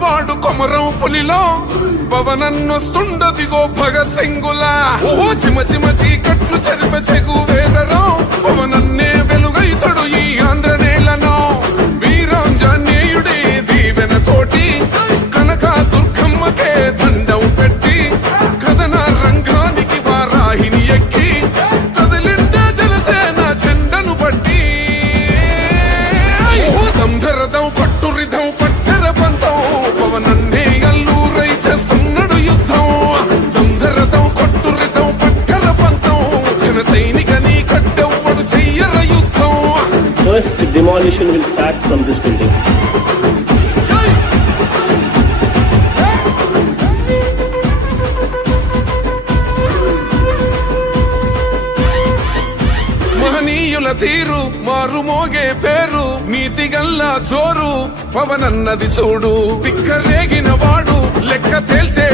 ఉన్నవాడు కొమరం పులిలో పవనన్నొస్తుండదిగో భగత్ సింగులా ఓ చిమ చిమ చీకట్లు చెరిప చెగు వేదరో పవనన్నే వెలుగైతడు ఈ ఆంధ్ర నేలను వీరాంజనేయుడే దీవెన తోటి కనక దుర్గమ్మకే దండం పెట్టి కథన రంగానికి వారాహిని ఎక్కి కదిలిండ జనసేన జెండను పట్టి దంధరదం పట్టురిధం పట్టెర పంతం పవనన్నే అల్లూరై చేస్తున్నాడు యుద్ధం దంధరదం కొట్టురిధం పట్టెర పంతం జన సైనికని కట్టెవ్వడు చెయ్యర యుద్ధం. First demolition will start from this building. మహనీయుల తీరు మారుమోగే పేరు నీతి గల్లా చోరు పవనన్నది చూడు తిక్కరేగిన వాడు లెక్క తేల్చే